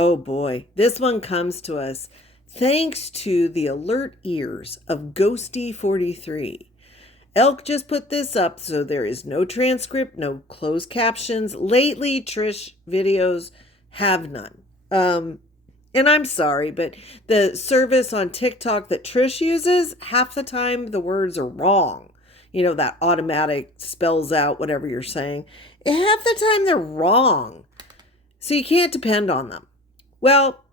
Oh boy, this one comes to us thanks to the alert ears of Ghosty43. Elk just put this up, so there is no transcript, no closed captions. Lately, Trish videos have none. And I'm sorry, but the service on TikTok that Trish uses, half the time the words are wrong. You know, that automatic spells out whatever you're saying. Half the time they're wrong. So you can't depend on them. Well,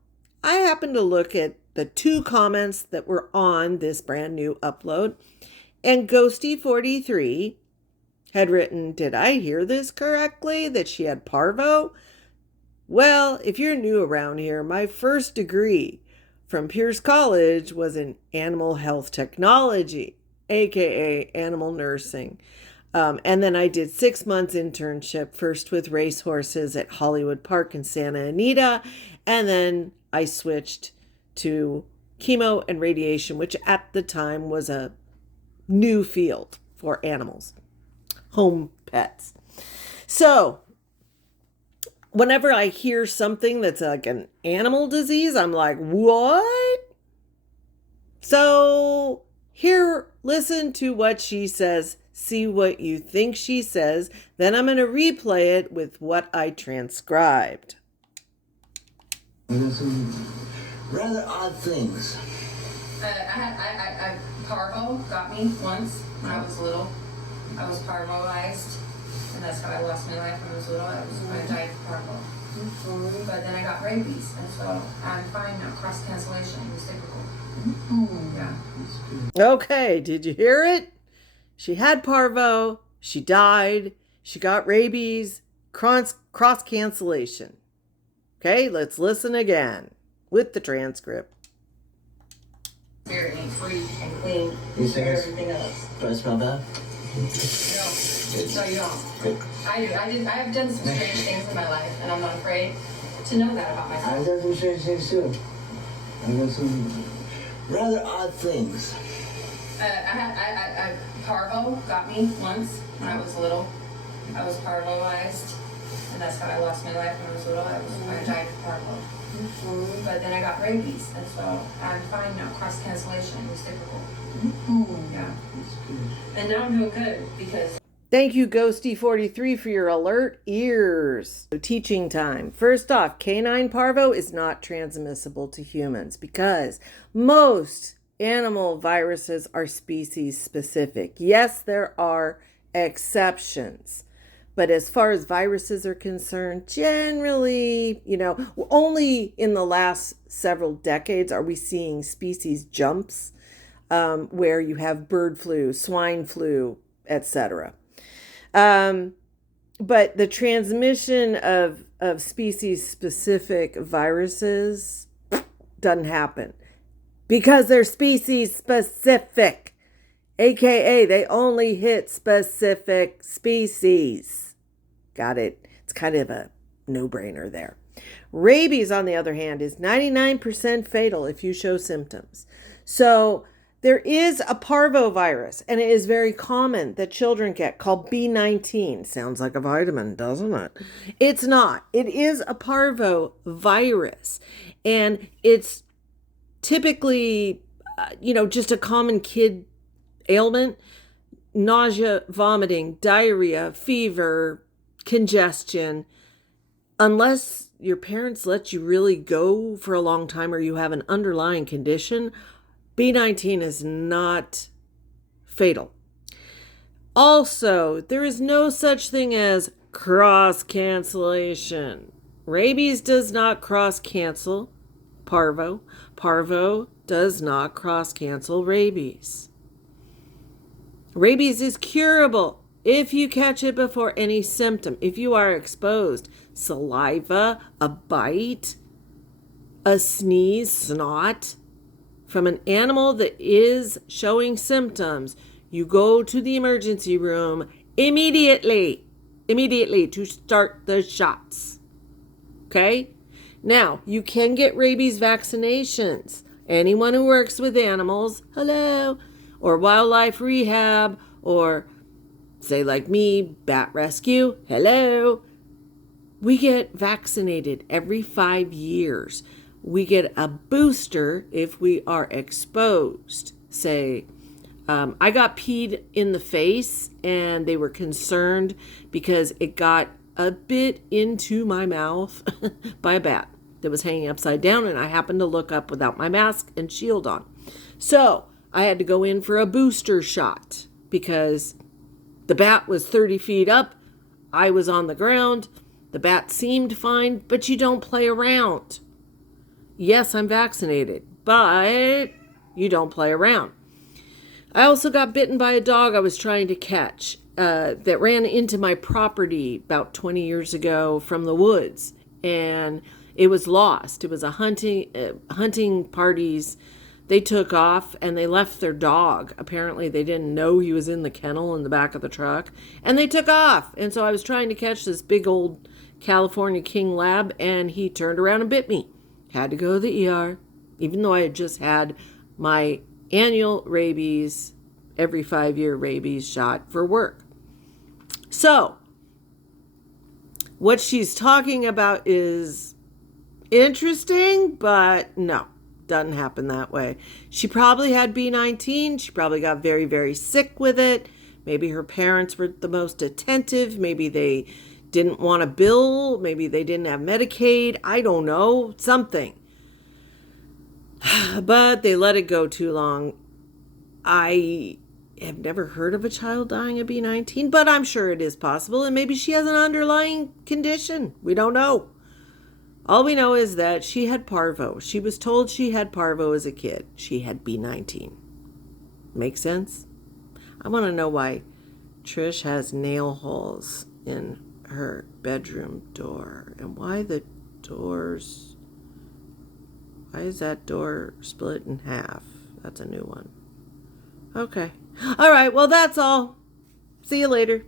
I happened to look at the 2 comments that were on this brand new upload, and Ghosty43 had written, "Did I hear this correctly, that she had Parvo?" Well, if you're new around here, my first degree from Pierce College was in animal health technology, aka animal nursing. And then I did 6 months internship, first with racehorses at Hollywood Park in Santa Anita. And then I switched to chemo and radiation, which at the time was a new field for animals, home pets. So whenever I hear something that's like an animal disease, I'm like, what? So here, listen to what she says. See what you think she says. Then I'm going to replay it with what I transcribed. There's some rather odd things. Parvo got me once when I was little. I was parvoized, and that's how I lost my life when I was little. I died of parvo. But then I got rabies, and so I'm fine now. Cross cancellation, reciprocal. Yeah. Okay, did you hear it? She had Parvo, she died, she got rabies, cross cancellation. Okay, let's listen again with the transcript. Spirit ain't free and clean. You think everything else. Do I smell bad? No, you don't. I have done some strange things in my life, and I'm not afraid to know that about myself. I've done some strange things too. I've done some rather odd things. Parvo got me once when I was little. I was parvoized, and that's how I lost my life when I was little. I died of parvo. But then I got rabies, and so I'm fine now. Cross cancellation, reciprocal. Yeah. And now I'm doing good because. Thank you, Ghosty43, for your alert ears. So teaching time. First off, canine parvo is not transmissible to humans because most animal viruses are species specific. Yes, there are exceptions. But as far as viruses are concerned, generally, only in the last several decades are we seeing species jumps where you have bird flu, swine flu, etc. But the transmission of species-specific viruses doesn't happen because they're species-specific, aka they only hit specific species. Got it? It's kind of a no-brainer there. Rabies, on the other hand, is 99% fatal if you show symptoms. So there is a parvovirus, and it is very common that children get, called B19. Sounds like a vitamin, doesn't it? It's not. It is a parvovirus, and it's typically, just a common kid ailment: nausea, vomiting, diarrhea, fever, congestion. Unless your parents let you really go for a long time or you have an underlying condition, B19 is not fatal. Also, there is no such thing as cross cancellation. Rabies does not cross cancel parvo. Parvo does not cross cancel rabies. Rabies is curable if you catch it before any symptom. If you are exposed, saliva, a bite, a sneeze, snot from an animal that is showing symptoms, you go to the emergency room immediately to start the shots. Okay? Now, you can get rabies vaccinations. Anyone who works with animals, hello, or wildlife rehab, or say like me, bat rescue, hello, We get vaccinated every 5 years. We get a booster if we are exposed. Say, I got peed in the face and they were concerned because it got a bit into my mouth by a bat that was hanging upside down, and I happened to look up without my mask and shield on. So I had to go in for a booster shot because the bat was 30 feet up. I was on the ground. The bat seemed fine, but you don't play around. Yes, I'm vaccinated, but you don't play around. I also got bitten by a dog I was trying to catch that ran into my property about 20 years ago from the woods, and it was lost. It was a hunting parties. They took off and they left their dog. Apparently they didn't know he was in the kennel in the back of the truck, and they took off. And so I was trying to catch this big old California King Lab, and he turned around and bit me. Had to go to the ER, even though I had just had my annual rabies, every 5-year rabies shot for work. So, what she's talking about is interesting, but no, doesn't happen that way. She probably had B19. She probably got very, very sick with it. Maybe her parents were the most attentive. Maybe they didn't want a bill. Maybe they didn't have Medicaid. I don't know. Something. But they let it go too long. I have never heard of a child dying of B19, but I'm sure it is possible. And maybe she has an underlying condition. We don't know. All we know is that she had Parvo. She was told she had Parvo as a kid. She had B19. Make sense? I want to know why Trish has nail holes in her bedroom door, and why the doors, why is that door split in half? That's a new one. Okay. All right. Well, that's all. See you later.